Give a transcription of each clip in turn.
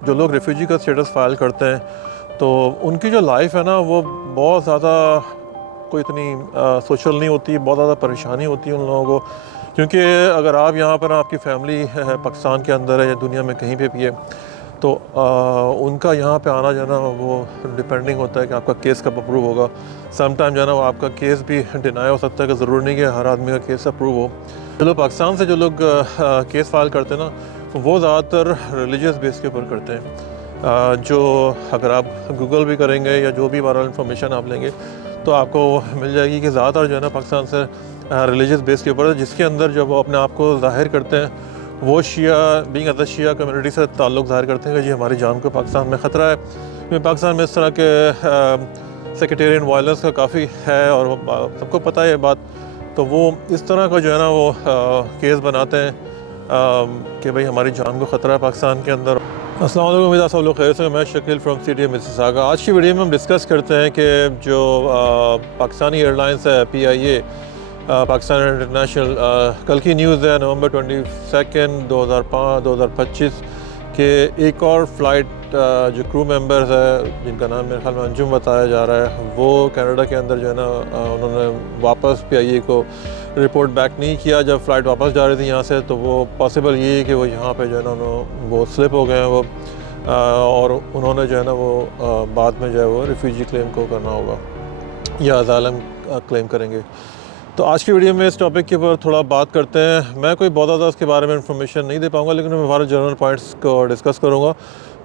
जो लोग रेफ्यूजी का स्टेटस फ़ाइल करते हैं तो उनकी जो लाइफ है ना वो बहुत ज़्यादा कोई इतनी सोशल नहीं होती, बहुत ज़्यादा परेशानी होती है उन लोगों को। क्योंकि अगर आप यहाँ पर आपकी फैमिली है पाकिस्तान के अंदर है या दुनिया में कहीं पे भी है तो उनका यहाँ पे आना जो है ना वो डिपेंडिंग होता है कि आपका केस कब अप्रूव होगा। सम टाइम जो है ना वो आपका केस भी डिनाई हो सकता है, कि ज़रूरी नहीं कि हर आदमी का केस अप्रूव हो। जो लोग पाकिस्तान से जो लोग केस फाइल करते हैं ना वो ज़्यादातर रिलीजियस बेस के ऊपर करते हैं। जो अगर आप गूगल भी करेंगे या जो भी वायरल इन्फॉर्मेशन आप लेंगे तो आपको मिल जाएगी कि ज़्यादातर जो है ना पाकिस्तान से रिलीजियस बेस के ऊपर, जिसके अंदर जब वो अपने आप को ज़ाहिर करते हैं वो शिया बीइंग अदर शिया कम्युनिटी से ताल्लुक़ ज़ाहिर करते हैं कि जी हमारी जान को पाकिस्तान में ख़तरा है। क्योंकि पाकिस्तान में इस तरह के सेक्टेरियन वायलेंस का काफ़ी है और सबको पता है ये बात। तो वो इस तरह का जो है ना वो केस बनाते हैं कि भाई हमारी जान को ख़तरा है पाकिस्तान के अंदर। अस्सलाम वालेकुम, उम्मीद है सब लोग खैर से। मैं शकील फ्रॉम सिटी मिसिसागा। आज की वीडियो में हम डिस्कस करते हैं कि जो पाकिस्तानी एयरलाइंस है PIA पाकिस्तान इंटरनेशनल, कल की न्यूज़ है नवंबर 22 2025 के एक और फ़्लाइट जो क्रू मेंबर्स है जिनका नाम मेरे ख्याल में अंजुम बताया जा रहा है वो कनाडा के अंदर जो है ना उन्होंने वापस PIA को रिपोर्ट बैक नहीं किया। जब फ़्लाइट वापस जा रही थी यहाँ से तो वो पॉसिबल ये है कि वो यहाँ पे जो है ना वो स्लिप हो गए हैं वो और उन्होंने जो है ना वो बाद में जो है वो रिफ्यूजी क्लेम को करना होगा या असाइलम क्लेम करेंगे। तो आज की वीडियो में इस टॉपिक के ऊपर थोड़ा बात करते हैं। मैं कोई बहुत ज़्यादा इसके बारे में इंफॉर्मेशन नहीं दे पाऊँगा, लेकिन मैं हमारे जनरल पॉइंट्स को डिस्कस करूँगा।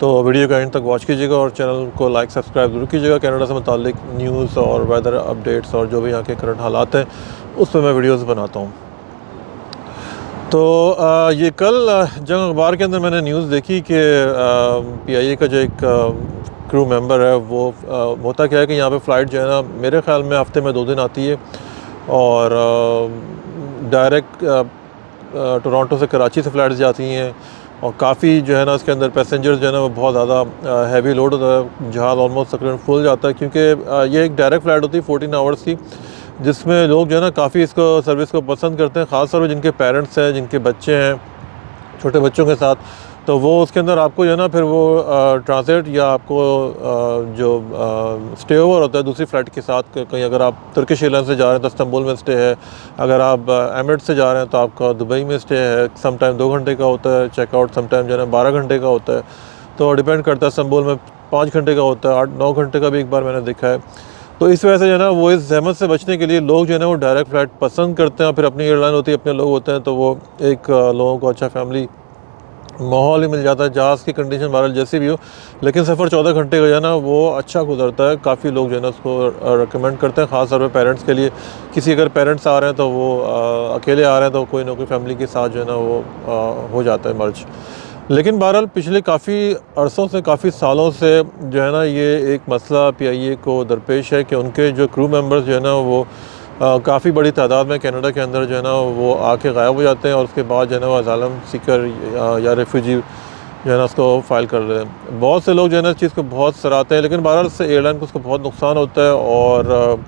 तो वीडियो का एंड तक वॉच कीजिएगा और चैनल को लाइक सब्सक्राइब जरूर कीजिएगा। कनाडा से मुतालिक न्यूज़ और वेदर अपडेट्स और जो भी यहाँ के करंट हालात हैं उस पर मैं वीडियोज़ बनाता हूँ। तो ये कल जंग अखबार के अंदर मैंने न्यूज़ देखी कि PIA का जो एक क्रू मेंबर है वो होता क्या है कि यहाँ पे फ़्लाइट जो है ना मेरे ख़्याल में हफ़्ते में 2 दिन आती है और डायरेक्ट टोरंटो से कराची से फ़्लाइट्स जाती हैं और काफ़ी जो है ना इसके अंदर पैसेंजर्स जो है ना वो बहुत ज़्यादा हैवी लोड होता है। जहाज़ ऑलमोस्ट तकरीबन फुल जाता है क्योंकि ये एक डायरेक्ट फ़्लाइट होती है 14 आवर्स की, जिसमें लोग जो है ना काफ़ी इसको सर्विस को पसंद करते हैं, ख़ास तौर पर जिनके पेरेंट्स हैं, जिनके बच्चे हैं छोटे बच्चों के साथ। तो वो उसके अंदर आपको जो है ना फिर वो ट्रांजिट या आपको जो स्टे ओवर होता है दूसरी फ़्लाइट के साथ। कहीं अगर आप तुर्किश एयरलाइन से जा रहे हैं तो इस्तांबुल में स्टे है, अगर आप एमिरेट्स से जा रहे हैं तो आपका दुबई में स्टे है। सम टाइम 2 घंटे का होता है चेकआउट, सम टाइम जो है ना 12 घंटे का होता है। तो डिपेंड करता है, इस्तांबुल में 5 घंटे का होता है, 8-9 घंटे का भी एक बार मैंने देखा है। तो इस वजह से जो है ना वो इस ज़हमत से बचने के लिए लोग जो है ना वो डायरेक्ट फ़्लाइट पसंद करते हैं। फिर अपनी एयरलाइन होती है, अपने लोग होते हैं, तो वो एक लोगों को अच्छा फैमिली माहौल ही मिल जाता है। जहाज़ की कंडीशन बहरहाल जैसी भी हो, लेकिन सफ़र 14 घंटे का जो है ना वो अच्छा गुजरता है। काफ़ी लोग जो है ना उसको रिकमेंड करते हैं, ख़ास तौर पे पेरेंट्स के लिए। किसी अगर पेरेंट्स आ रहे हैं तो वो अकेले आ रहे हैं तो कोई ना कोई फैमिली के साथ जो है ना वो हो जाता है मर्ज। लेकिन बहरहाल पिछले काफ़ी अरसों से, काफ़ी सालों से जो है ना ये एक मसला PIA को दरपेश है कि उनके जो क्रू मेंबर्स जो है ना वो काफ़ी बड़ी तादाद में कनाडा के अंदर जो है ना वो आके गायब हो जाते हैं और उसके बाद जो है ना वो असाइलम सीकर या रेफ्यूजी जो है ना उसको फ़ाइल कर रहे हैं। बहुत से लोग जो है ना इस चीज़ को बहुत सराहते हैं, लेकिन बहरहाल से एयरलाइन को उसको बहुत नुकसान होता है और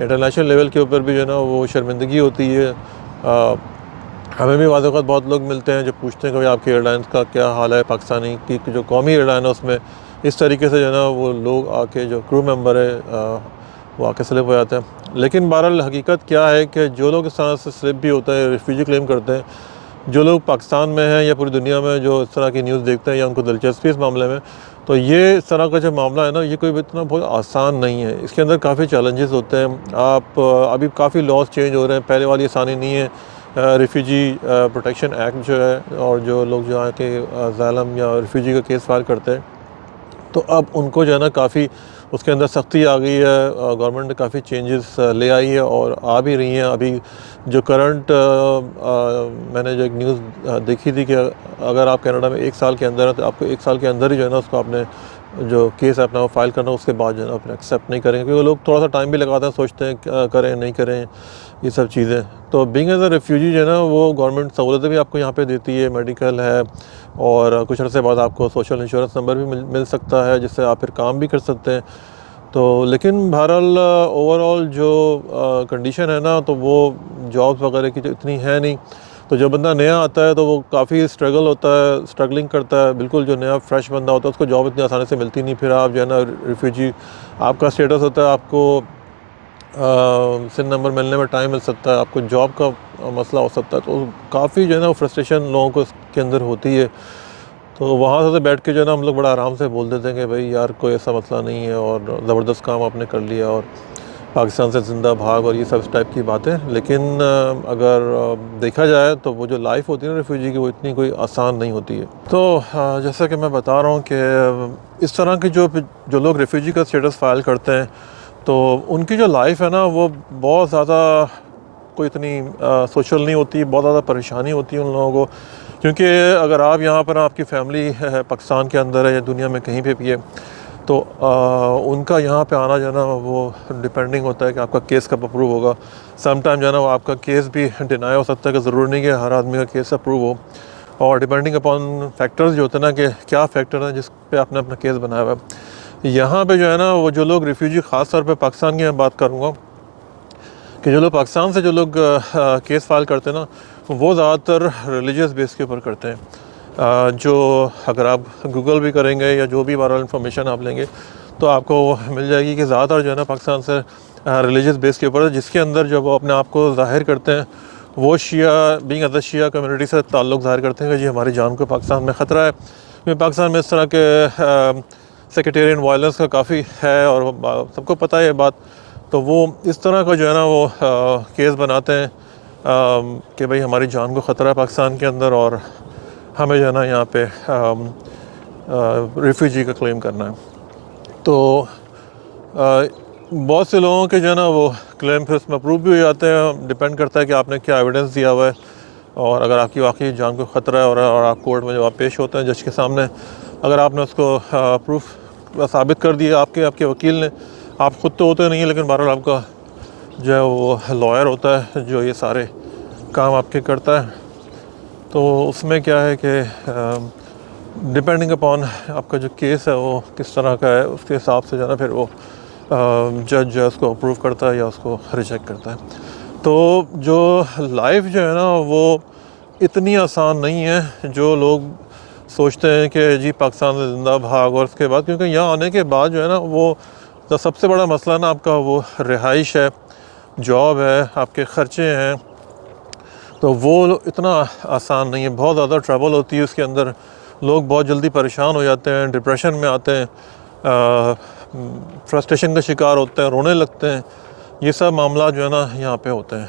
इंटरनेशनल लेवल के ऊपर भी जो है ना वो शर्मिंदगी होती है। हमें भी वाज़ वक़्त बहुत लोग मिलते हैं जो पूछते हैं कि भाई आपकी एयरलाइंस का क्या हाल है, पाकिस्तानी की जो कौमी एयरलाइन है उसमें इस तरीके से जो है ना वो लोग आके जो क्रू मेंबर है वो आके स्लिप हो जाते हैं। लेकिन बहरहाल हकीकत क्या है कि जो लोग इस तरह से स्लिप भी होते हैं, रिफ्यूजी क्लेम करते हैं, जो लोग पाकिस्तान में हैं या पूरी दुनिया में जो इस तरह की न्यूज़ देखते हैं या उनको दिलचस्पी इस मामले में, तो ये इस तरह का जो मामला है ना ये कोई भी इतना बहुत आसान नहीं है। इसके अंदर काफ़ी चैलेंजेस होते हैं। आप अभी काफ़ी लॉज चेंज हो रहे हैं, पहले वाली आसानी नहीं है। रिफ्यूजी प्रोटेक्शन एक्ट जो है और जो लोग जो आके असाइलम या रिफ्यूजी का केस फाइल करते हैं तो अब उनको जो है ना काफ़ी उसके अंदर सख्ती आ गई है। गवर्नमेंट ने काफ़ी चेंजेस ले आई है और आ भी रही हैं। अभी जो करंट मैंने जो एक न्यूज़ देखी थी कि अगर आप कनाडा में 1 साल के अंदर हैं तो आपको 1 साल के अंदर ही जो है ना उसको आपने जो केस है अपना वो फाइल करना, उसके बाद जो है ना अपने एक्सेप्ट नहीं करेंगे, क्योंकि लोग थोड़ा सा टाइम भी लगाते हैं, सोचते हैं करें नहीं करें ये सब चीज़ें। तो बीइंग एज अ रेफ्यूजी जो है ना वो गवर्नमेंट सहूलतें भी आपको यहाँ पे देती है, मेडिकल है और कुछ अर्से बाद आपको सोशल इंश्योरेंस नंबर भी मिल सकता है जिससे आप फिर काम भी कर सकते हैं। तो लेकिन बहरहाल ओवरऑल जो कंडीशन है ना तो वो जॉब्स वगैरह की तो इतनी है नहीं। तो जब बंदा नया आता है तो वो काफ़ी स्ट्रगलिंग करता है। बिल्कुल जो नया फ्रेश बंदा होता है उसको जॉब इतनी आसानी से मिलती नहीं। फिर आप जो है ना रिफ्यूजी, आपका स्टेटस होता है, आपको सिन नंबर मिलने में टाइम मिल सकता है, आपको जॉब का मसला हो सकता है। तो काफ़ी जो है ना फ्रस्ट्रेशन लोगों को इसके अंदर होती है। तो वहाँ से बैठ के जो है ना हम लोग बड़ा आराम से बोल देते हैं कि भाई यार कोई ऐसा मसला नहीं है और ज़बरदस्त काम आपने कर लिया और पाकिस्तान से ज़िंदा भाग और ये सब इस टाइप की बातें। लेकिन अगर देखा जाए तो वो जो लाइफ होती है ना रिफ्यूजी की, वो इतनी कोई आसान नहीं होती है। तो जैसा कि मैं बता रहा हूँ कि इस तरह के जो लोग रिफ्यूजी का स्टेटस फ़ाइल करते हैं तो उनकी जो लाइफ है ना वो बहुत ज़्यादा कोई इतनी सोशल नहीं होती, बहुत ज़्यादा परेशानी होती है उन लोगों को। क्योंकि अगर आप यहाँ पर आपकी फैमिली है पाकिस्तान के अंदर है या दुनिया में कहीं पे भी है तो उनका यहाँ पे आना जो है ना वो डिपेंडिंग होता है कि आपका केस कब अप्रूव होगा। सम टाइम जो है ना वो आपका केस भी डिनाई हो सकता है, कि ज़रूरी नहीं कि हर आदमी का केस अप्रूव हो। और डिपेंडिंग अपॉन फैक्टर्स जो होते हैं ना कि क्या फैक्टर हैं जिस पे आपने अपना केस बनाया हुआ है। यहाँ पे जो है ना वो जो लोग रिफ्यूजी, ख़ास तौर पे पाकिस्तान की मैं बात करूँगा, कि जो लोग पाकिस्तान से जो लोग केस फाइल करते हैं ना वो ज़्यादातर रिलीजियस बेस के ऊपर करते हैं। जो अगर आप गूगल भी करेंगे या जो भी वायरल इन्फॉर्मेशन आप लेंगे तो आपको मिल जाएगी कि ज़्यादातर जो है ना पाकिस्तान से रिलीजियस बेस के ऊपर है, जिसके अंदर जब वो अपने आप को ज़ाहिर करते हैं वो शिया बीइंग अदर शिया कम्युनिटी से ताल्लुक़ ज़ाहिर करते हैं कि जी हमारी जान को पाकिस्तान में ख़तरा है। क्योंकि पाकिस्तान में इस तरह के सेक्रेटेरियन वायलेंस का काफ़ी है और सबको पता है ये बात। तो वो इस तरह का जो है ना वो केस बनाते हैं कि भाई हमारी जान को ख़तरा है पाकिस्तान के अंदर और हमें जो है ना यहाँ पे रिफ्यूजी का क्लेम करना है। तो बहुत से लोगों के जो है ना वो क्लेम फिर उसमें अप्रूव भी हो जाते हैं। डिपेंड करता है कि आपने क्या एविडेंस दिया हुआ है और अगर आपकी वाकई जान को ख़तरा है और आप कोर्ट में जब आप पेश होते हैं जज के सामने, अगर आपने उसको प्रूफ साबित कर दिया, आपके वकील ने, आप ख़ुद तो होते नहीं हैं लेकिन बहरहाल आपका जो है वो लॉयर होता है जो ये सारे काम आपके करता है। तो उसमें क्या है कि डिपेंडिंग अपॉन आपका जो केस है वो किस तरह का है उसके हिसाब से जो है ना फिर वो जज जो है उसको अप्रूव करता है या उसको रिजेक्ट करता है। तो जो लाइफ जो है ना वो इतनी आसान नहीं है जो लोग सोचते हैं कि जी पाकिस्तान से ज़िंदा भाग। और उसके बाद क्योंकि यहाँ आने के बाद जो है ना वो तो सबसे बड़ा मसला ना आपका वो रिहाइश है, जॉब है, आपके ख़र्चे हैं। तो वो इतना आसान नहीं है, बहुत ज़्यादा ट्रबल होती है उसके अंदर। लोग बहुत जल्दी परेशान हो जाते हैं, डिप्रेशन में आते हैं, फ्रस्ट्रेशन का शिकार होते हैं, रोने लगते हैं। ये सब मामला जो है ना यहाँ पे होते हैं।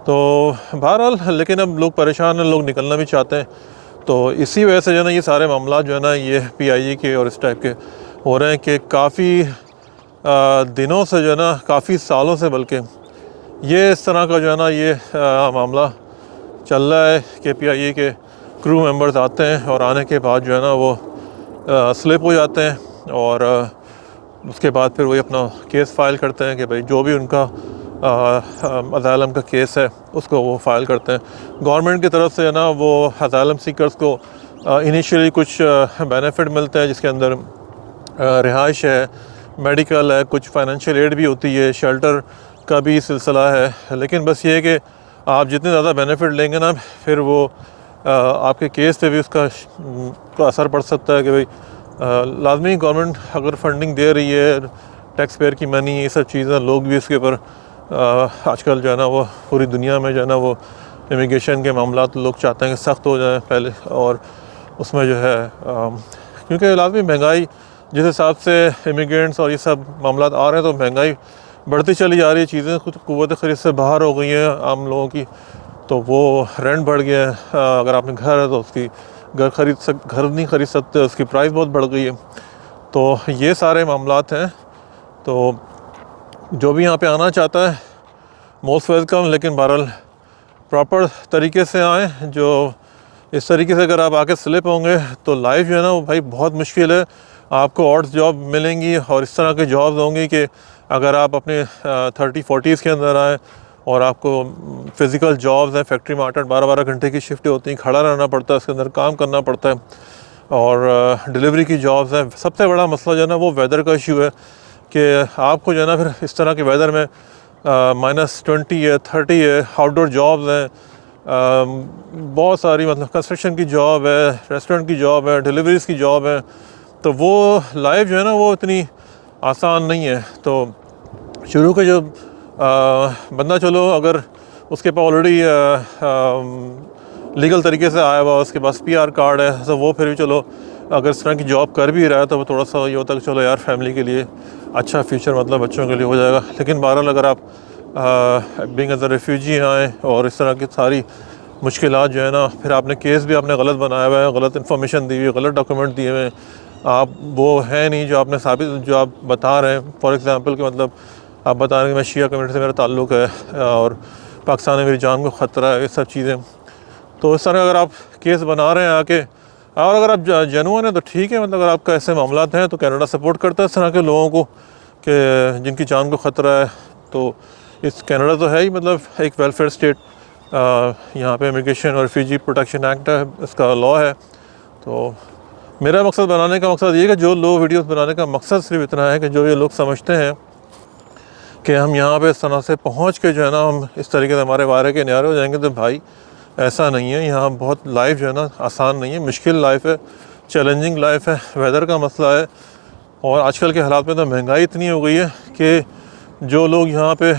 तो बहरहाल लेकिन अब लोग परेशान हैं, लोग निकलना भी चाहते हैं। तो इसी वजह से जो है ना ये सारे मामला जो है ना ये PIE के और इस टाइप के हो रहे हैं कि काफ़ी दिनों से जो है ना, काफ़ी सालों से बल्कि ये इस तरह का जो है ना ये मामला चल रहा है कि PIE के क्रू मेंबर्स आते हैं और आने के बाद जो है ना वो स्लिप हो जाते हैं और उसके बाद फिर वही अपना केस फ़ाइल करते हैं कि भाई जो भी उनका असाइलम का केस है उसको वो फ़ाइल करते हैं। गवर्नमेंट की तरफ से है ना वो असाइलम सीकर्स को इनिशियली कुछ बेनिफिट मिलते हैं जिसके अंदर रिहाइश है, मेडिकल है, कुछ फाइनेंशियल एड भी होती है, शेल्टर का भी सिलसिला है। लेकिन बस ये है कि आप जितने ज़्यादा बेनिफिट लेंगे ना फिर वो आपके केस पे भी उसका का असर पड़ सकता है कि भाई लाजमी गवर्नमेंट अगर फंडिंग दे रही है, टैक्स पेयर की मनी, ये सब चीज़ें, लोग भी इसके ऊपर आजकल जो है ना वो पूरी दुनिया में जो है ना वो इमिग्रेशन के मामला लोग चाहते हैं कि सख्त हो जाए पहले। और उसमें जो है क्योंकि लाजमी महंगाई जिस हिसाब से इमिग्रेंट्स और ये सब मामला आ रहे हैं तो महंगाई बढ़ती चली जा रही है, चीज़ें खुद क़ुव्वत ख़रीद से बाहर हो गई हैं आम लोगों की। तो वो रेंट बढ़ गया है, अगर आपने घर है तो उसकी घर नहीं ख़रीद सकते, उसकी प्राइस बहुत बढ़ गई है। तो ये सारे मामलात हैं। तो जो भी यहाँ पे आना चाहता है मोस्ट वेलकम, लेकिन बहरहाल प्रॉपर तरीके से आएँ। जो इस तरीके से अगर आप आके स्लिप होंगे तो लाइफ जो है ना वो भाई बहुत मुश्किल है। आपको ऑड्स जॉब मिलेंगी और इस तरह की जॉब्स होंगी कि अगर आप अपने 30-40s के अंदर आएँ और आपको फ़िज़िकल जॉब्स हैं, फैक्ट्री में 8-8 12-12 घंटे की शिफ्टें होती हैं, खड़ा रहना पड़ता है, उसके अंदर काम करना पड़ता है। और डिलीवरी की जॉब्स हैं। सबसे बड़ा मसला जो है ना वो वेदर का इशू है कि आपको जो है ना फिर इस तरह के वेदर में -20 है, 30 है, आउटडोर जॉब्स हैं बहुत सारी मतलब कंस्ट्रक्शन की जॉब है, रेस्टोरेंट की जॉब है, डिलीवरीज़ की जॉब है, तो वो लाइफ जो है ना वो इतनी आसान नहीं है। तो शुरू के जो बंदा चलो अगर उसके पास ऑलरेडी लीगल तरीके से आया हुआ, उसके पास पीआर कार्ड है, तो वो फिर भी चलो अगर इस तरह की जॉब कर भी रहा है तो वो थोड़ा सा ये होता है कि चलो यार फैमिली के लिए अच्छा फ्यूचर मतलब बच्चों के लिए हो जाएगा। लेकिन बहरहाल अगर आप बीइंग एज अ रेफ्यूजी आए और इस तरह की सारी मुश्किलात जो है ना, फिर आपने केस भी आपने गलत बनाया हुआ है, गलत इन्फॉर्मेशन दी हुई है, गलत डॉक्यूमेंट दिए हुए हैं, आप वो है नहीं जो आपने साबित जो आप बता रहे हैं। फॉर एग्ज़ाम्पल कि मतलब आप बता रहे हैं कि मैं शिया कम्युनिटी से मेरा ताल्लुक़ है और पाकिस्तान में मेरी जान को ख़तरा है, ये सब चीज़ें। तो इस तरह अगर आप केस बना रहे हैं आके, और अगर आप जेनुइन है तो ठीक है, मतलब अगर आपका ऐसे मामला हैं तो कनाडा सपोर्ट करता है इस तरह के लोगों को कि जिनकी जान को ख़तरा है। तो इस कनाडा तो है ही मतलब एक वेलफेयर स्टेट, यहाँ पे इमिग्रेशन और रिफ्यूजी प्रोटेक्शन एक्ट है, इसका लॉ है। तो मेरा मकसद बनाने का मकसद ये है कि जो लोग वीडियोस बनाने का मकसद सिर्फ इतना है कि जो ये लोग समझते हैं कि हम यहाँ पे इस तरह से पहुँच के जो है ना हम इस तरीके से हमारे वारे के न्यारे हो जाएंगे, तो भाई ऐसा नहीं है। यहाँ बहुत लाइफ जो है ना आसान नहीं है, मुश्किल लाइफ है, चैलेंजिंग लाइफ है, वेदर का मसला है, और आजकल के हालात में तो महंगाई इतनी हो गई है कि जो लोग यहाँ पे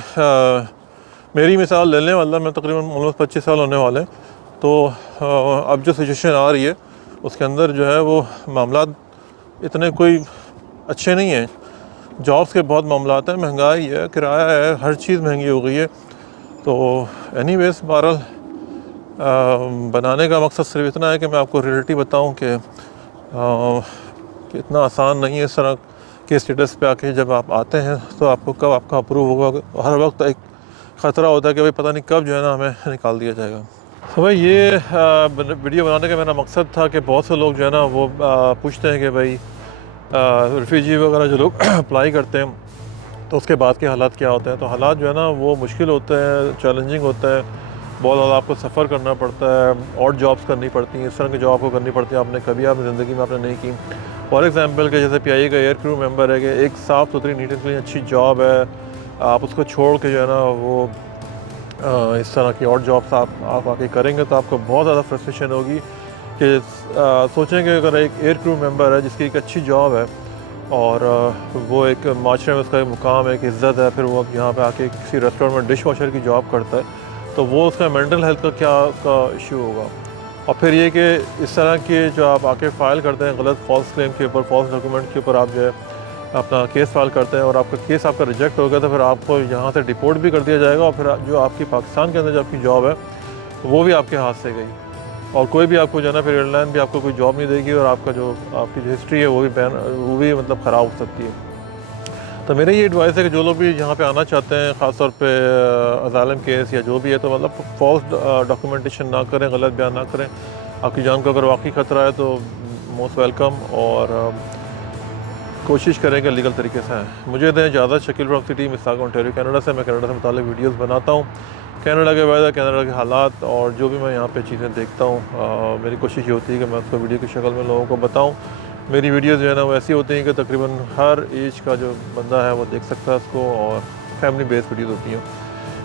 मेरी मिसाल ले लें, मतलब मैं तकरीबन ऑलमोस्ट 25 साल होने वाले हैं, तो अब जो सिचुएशन आ रही है उसके अंदर जो है वो मामला इतने कोई अच्छे नहीं हैं। जॉब्स के बहुत मामला हैं, महंगाई है, किराया है, हर चीज़ महंगी हो गई है। तो एनीवेज बहरहाल बनाने का मकसद सिर्फ इतना है कि मैं आपको रियलिटी बताऊं कि इतना आसान नहीं है इस तरह के स्टेटस पे आके जब आप आते हैं तो आपको कब आपका अप्रूव होगा। हर वक्त एक ख़तरा होता है कि भाई पता नहीं कब जो है ना हमें निकाल दिया जाएगा। तो भाई ये वीडियो बनाने का मेरा मकसद था कि बहुत से लोग जो है ना वो पूछते हैं कि भाई रिफ्यूजी वगैरह जो लोग अप्लाई करते हैं तो उसके बाद के हालात क्या होते हैं। तो हालात जो है ना वो मुश्किल होते हैं, चैलेंजिंग होता है, बहुत ज़्यादा आपको सफ़र करना पड़ता है, और जॉब्स करनी पड़ती हैं, इस तरह की जॉब आपको करनी पड़ती है आपने कभी आपकी ज़िंदगी में आपने नहीं की। फॉर एग्ज़ाम्पल के जैसे PIA का एयर क्रू मेंबर है कि एक साफ़ सुथरी नीट एंड क्लीन अच्छी जॉब है, आप उसको छोड़ के जो है ना वो इस तरह की और जॉब्स आप आके करेंगे तो आपको बहुत ज़्यादा फ्रस्ट्रेशन होगी कि सोचें कि अगर एक एयर क्रू मेंबर है जिसकी एक अच्छी जॉब है और वो एक माशरे में उसका एक मुकाम है, एक इज़्ज़त है, फिर वो यहाँ पे आके किसी रेस्टोरेंट में डिश वॉशर की जॉब करता है, तो वो उसका मेंटल हेल्थ का क्या इशू होगा। और फिर ये कि इस तरह के जो आप आके फ़ाइल करते हैं गलत फॉल्स क्लेम के ऊपर, फॉल्स डॉक्यूमेंट के ऊपर आप जो है अपना केस फाइल करते हैं और आपका केस आपका रिजेक्ट हो गया तो फिर आपको यहाँ से डिपोर्ट भी कर दिया जाएगा, और फिर जो आपकी पाकिस्तान के अंदर जो आपकी जॉब है वो भी आपके हाथ से गई, और कोई भी आपको जो है ना फिर एयरलाइन भी आपको कोई जॉब नहीं देगी, और आपकी जो हिस्ट्री है वो भी मतलब ख़राब हो सकती है। तो मेरी ये एडवाइस है कि जो लोग भी यहाँ पे आना चाहते हैं, ख़ासतौर पे अज़ालम केस या जो भी है, तो मतलब फॉल्स डॉक्यूमेंटेशन ना करें, गलत बयान ना करें। आपकी जान को अगर वाकई ख़तरा है तो मोस्ट वेलकम, और कोशिश करें कि लीगल तरीके से आएँ। मुझे दें इजाज़त। Shakeel from city Mississauga Ontario Canada से। मैं कनाडा से मुताल्लिक़ वीडियोज़ बनाता हूँ, कनाडा के वेदर, कनाडा के हालात और जो भी मैं यहाँ पे चीज़ें देखता हूँ। मेरी कोशिश ये होती है कि मैं उसको वीडियो की शक्ल में लोगों को बताऊँ। मेरी वीडियोज़ जो है ना वो ऐसी होती हैं कि तकरीबन हर एज का जो बंदा है वो देख सकता है उसको, और फैमिली बेस्ड वीडियोज़ होती हैं।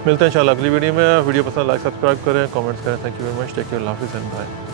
मिलते हैं इंशाल्लाह अगली वीडियो में। वीडियो पसंद लाइक सब्सक्राइब करें, कमेंट्स करें। Thank you very much. Take care, अल्लाह हाफ़िज़ एंड बाय।